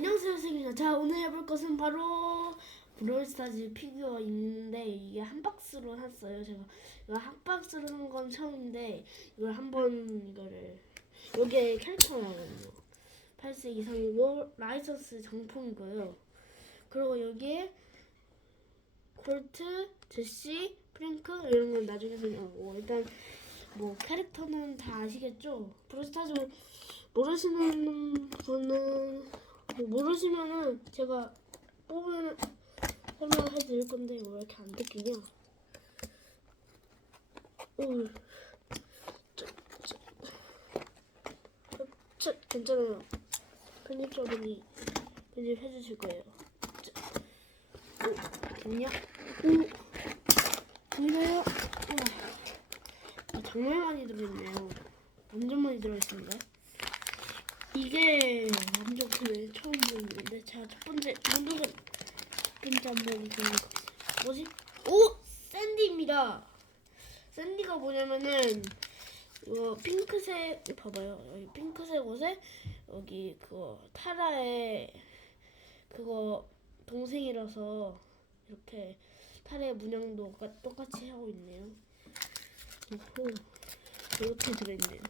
안녕하세요 선생님. 자 오늘 해볼 것은 바로 브롤스타즈 피규어인데 이게 한 박스로 샀어요. 제가 이거 한 박스로 산 건 처음인데 이걸 한번 이거를 여기에 캐릭터 나오거든요. 8세 이상이고 라이선스 정품이고요. 그리고 여기에 콜트, 제시, 프랭크 이런 건 나중에 설명하고 일단 뭐 캐릭터는 다 아시겠죠? 브롤스타즈 모르시는 분은 뭐 모르시면은 제가 뽑으면 설명을 해드릴 건데 왜 이렇게 안 듣기냐? 오, 괜찮아요. 편집자분이 편집해 주실 거예요. 저, 오, 됐냐? 오, 보이나요? 우와, 아, 정말 많이 들어있네요. 완전 많이 들어있습니다. 이게 완전 그 처음 보는 건데 제가 첫 번째 먼저 첫 번째 한번 보는 거 뭐지? 오 샌디입니다. 샌디가 뭐냐면은 이거 핑크색 봐봐요 여기 핑크색 옷에 여기 그거 타라의 그거 동생이라서 이렇게 타라의 문양도 가- 똑같이 하고 있네요. 오호 이렇게 들어있네요.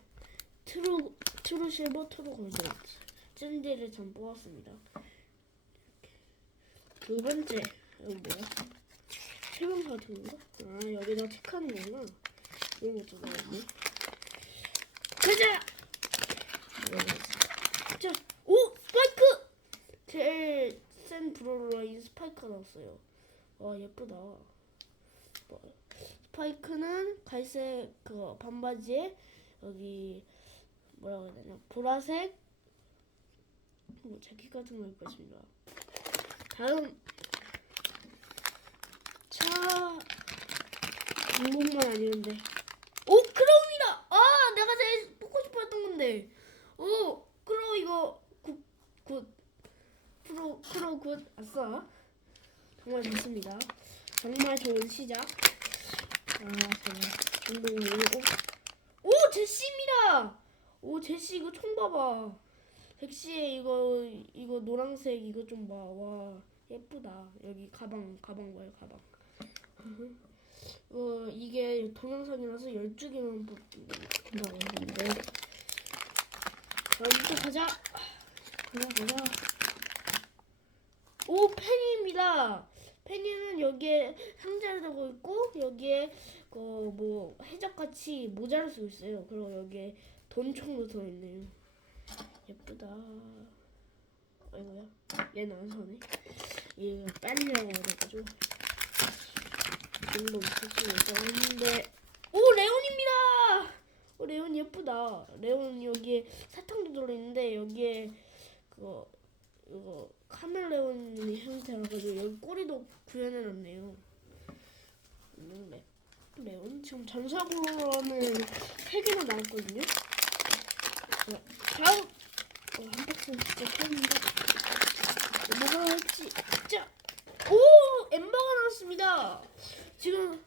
트루 트루 실버 트루 골드 샌디를 전 뽑았습니다. 두 번째 이거 뭐야? 세명사 같은 건가? 아 여기다 체크하는 거구나. 이런 것도 나왔네. 가자. 자, 오 스파이크. 제일 센 브로라인 스파이크가 나왔어요. 와 예쁘다. 뭐, 스파이크는 갈색 그거 반바지에 여기 뭐라고 해야 되나 보라색? 뭐 재킷 같은 거 입고 있습니다. 다음. 차. 중복만 아니는데. 오 크로우입니다. 아 내가 제일 뽑고 싶었던 건데. 오 크로우 이거 굿굿. 크로우 크로우 굿. 아싸. 정말 좋습니다. 정말 좋은 시작. 아 정말. 중복을 이고 오 제시입니다. 오 제시 이거 총 봐봐. 백시에 이거 이거 노란색 이거 좀 봐. 와 예쁘다. 여기 가방 가방 봐요 가방. 어 이게 동영상이라서 12개만 뽑는다고 하는데 다음부터 가자. 가자 가자. 오 펜입니다. 펜이는 여기에 상자를 두고 있고 여기에 그 뭐 해적같이 모자를 쓰고 있어요. 그리고 여기에 돈총도 들어있네요. 예쁘다. 아이고야. 얘는 안 서네. 얘 빨리라고 그래가지고. 있을 수 있었는데. 오 레온입니다. 오 레온 예쁘다. 레온 여기에 사탕도 들어있는데 여기에 그거 이거 카멜레온 형태라 가지고 여기 꼬리도 구현해놨네요. 음, 레, 레온 지금 전사고로는 세 개나 나왔거든요. 자, 다음 어, 한 박스 진짜 처음인데 뭐가 할지 자, 오 엠버가 나왔습니다. 지금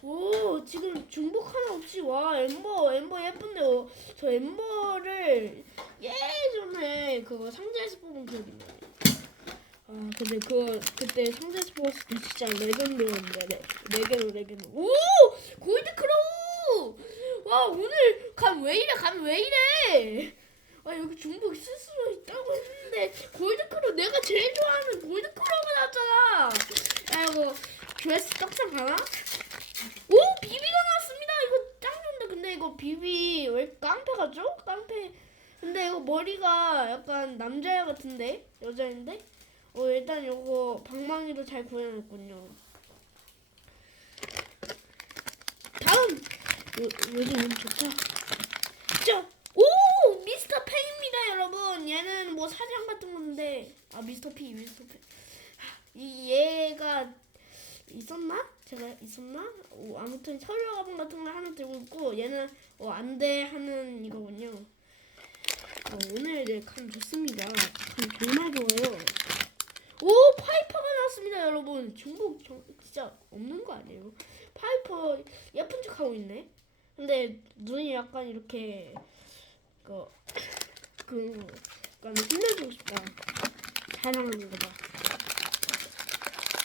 오 지금 중복 하나 없이 와 엠버 엠버 예쁜데요. 저 엠버를 그거 상자에서 뽑은 기억이 나요. 아 근데 그 그때 상자에서 뽑았을 때 진짜 레전드였는데 네, 레게노 레게노 오! 골드 크로우! 와 오늘 감 왜 이래 감 왜 이래? 아 여기 중복 있을 수 있다고 했는데 골드 크로우 내가 제일 좋아하는 골드 크로우가 나왔잖아. 야 이거 드레스 떡상 가나? 오 비비가 나왔습니다. 이거 짱 좋은데 근데 이거 비비 왜 깡패 같죠? 깡패 근데 이거 머리가 약간 남자애 같은데 여자인데 어 일단 요거 방망이도 잘 구현했군요. 다음 요, 요즘 운 좋죠? 자, 오 미스터 펜입니다 여러분. 얘는 뭐 사장 같은 건데 아 미스터 피 미스터 펜. 이 얘가 있었나? 제가 있었나? 어, 아무튼 서류 가방 같은 거 하나 들고 있고 얘는 어, 안돼 하는 이거군요. 어, 오늘 네, 감 좋습니다. 감 정말 좋아요. 오 파이퍼가 나왔습니다 여러분 중복 정, 진짜 없는 거 아니에요 파이퍼 예쁜 척 하고 있네 근데 눈이 약간 이렇게 그, 그 약간 혼내주고 싶다 자랑하는 거 봐.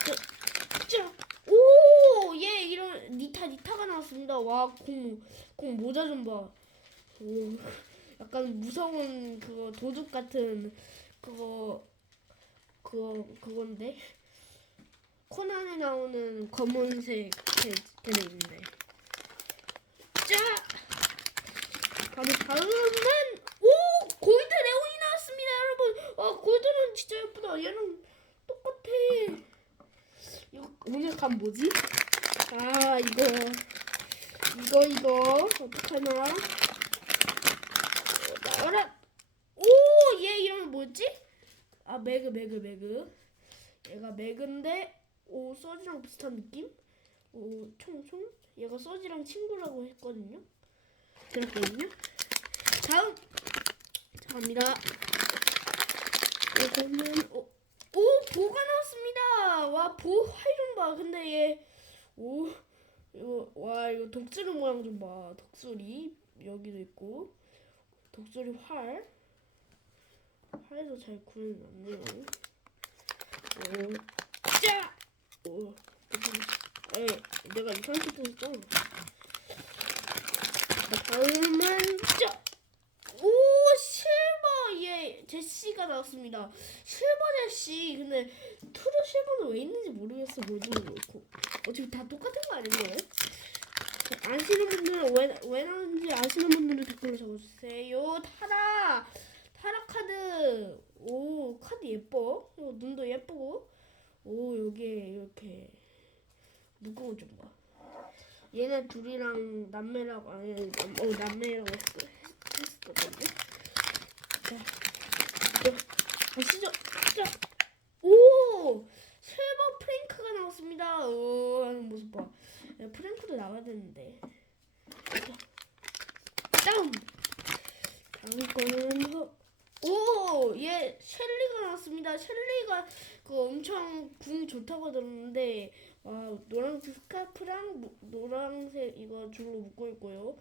자, 자. 오, 예, 이런 니타 니타가 나왔습니다. 와, 공, 공 모자 좀 봐. 오, 약간 무서운 그거 도둑 같은 그거 그거 그건데. 코난에 나오는 검은색 걔- 걔네인데. 자, 바로 다음은 오 골드 레온이 나왔습니다, 여러분. 와 골드는 진짜 예쁘다. 얘랑 똑같아. 이거 오늘 간 뭐지? 아 이거 이거 이거 어떡하나? 어, 나와라. 오얘 이름 뭐였지? 아 매그 매그 매그. 얘가 매그인데 오 서지랑 비슷한 느낌? 오 총총 얘가 서지랑 친구라고 했거든요. 그렇거든요. 다음 자, 갑니다. 이거는 어, 오 보가 나왔습니다. 와 보활좀 봐. 근데 얘 오 이거 와 이거 독수리 모양 좀 봐. 독수리 여기도 있고 독수리 활 활도 잘 구해놨네요. 오 짜. 오에 내가 이상하게 했어. 다음은 짜. 오 실버 얘 제시가 나왔습니다. 실버 제시 근데 트루 실버는 왜 있는지 모르겠어 모르는 그렇고 어차피 다 똑같은 거 아닌가요? 아시는 분들은 왜, 왜 나오는지 아시는 분들은 댓글로 적어주세요. 타라 타라 카드 오 카드 예뻐 이거 눈도 예쁘고 오 여기에 이렇게 좀 봐. 얘네 둘이랑 남매라고 아니 어 남매라고 했었거든요. 가시죠. 자, 오 실버 프랭크가 나왔습니다. 오 하는 모습 봐. 야, 프랭크도 나와야 되는데. 자, 다음 다음 거는 허- 오, 얘 셸리가 나왔습니다. 셸리가 그 엄청 궁 좋다고 들었는데 와 노란색 스카프랑 모- 노란색 이거 줄로 묶고 있고요.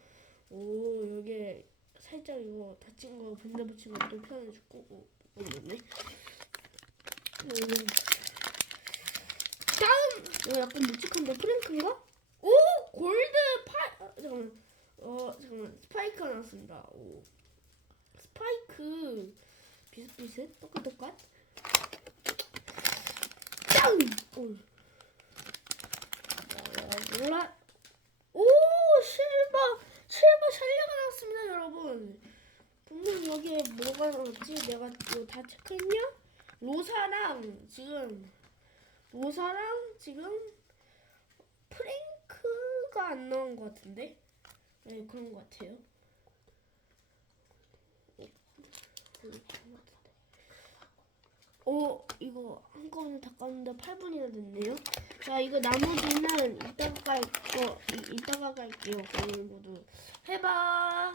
오 여기 살짝 이거 다친 거 붙인 거또 표현해주고 오, 오 있네. 오. 다음 이거 약간 묵직한데 프랭크인가? 오 골드 파 아, 잠깐만 어 잠깐만 스파이크가 나왔습니다. 오 스파이크 비슷비슷 똑같똑같. 짱! 오. 몰라. 오 실버 실버 샬려가 나왔습니다 여러분. 분명 여기에 뭐가 나왔지? 내가 이거 다 체크했냐? 로사랑 지금 로사랑 지금 프랭크가 안 나온 것 같은데? 네 그런 것 같아요. 오 이거 한꺼번에 다 깠는데 8분이나 됐네요. 자 이거 나머지는 이따가 깔 거, 이- 이따가 갈게요. 오늘 모두 해봐.